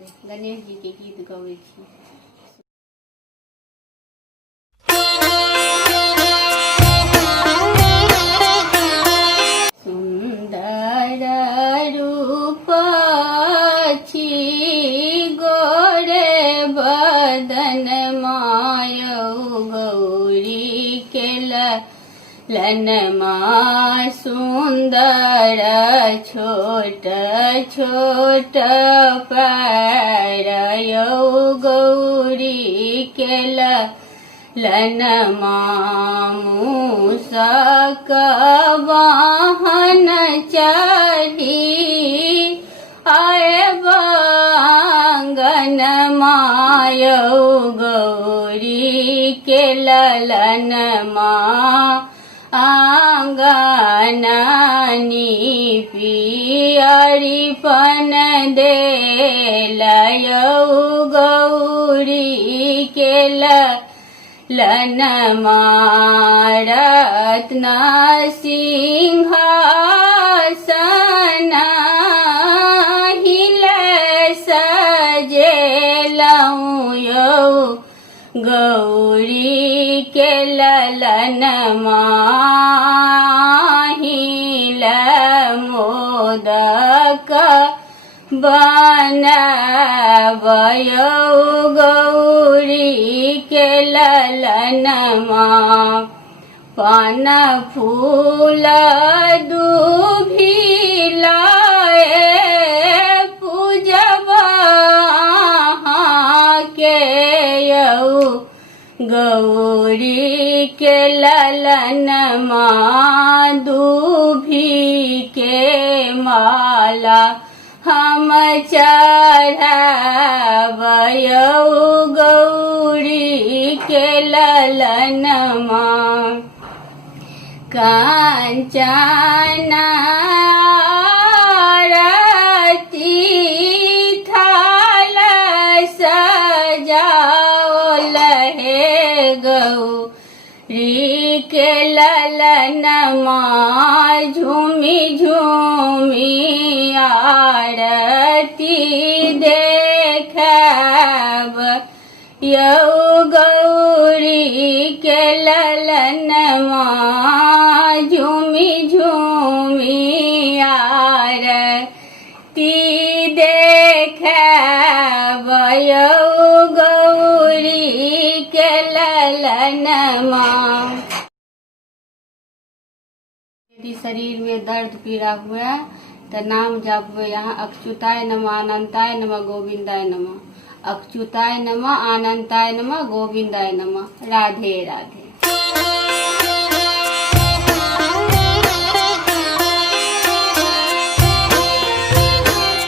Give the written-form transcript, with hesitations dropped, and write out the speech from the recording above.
गणेश जी के गीत गबै छी। सुंदर रूप छी गोरे बदन मायौ गौरी के लनमा सुंदर छोट छोट पैर यौ गौरी के लनमा मूसक वाहन चढ़ी आए बांगन मायौ गौरी के ललनमा आंगनी पियरी पन देलयौ गौरी के लनमा रत्न सिंहासन हिले सजेलौं यौ गौरी के ललनमा हिल मोदक बनबयौ गौरी के ललनमा पान फूल दुभिलाए पूजबा के यौ गौरी के ललनमा दूभी के माला हम चढ़बयौ गौरी के ललनमा कांचन आरती थाल सजाओल हे गौरी के ललनमा झूमी झूमी आरती देखब यौ गौरी के ललनमा झूमी झूमी आरती देखब यौ गौरी के ललनमा। यदि शरीर में दर्द पीड़ा हुआ तो नाम जपबे यहाँ अच्युताय नमः अनंताय नमः गोविंदाय नमः, अच्युताय नमः अनंताय नमः गोविंदाय नमः। राधे राधे।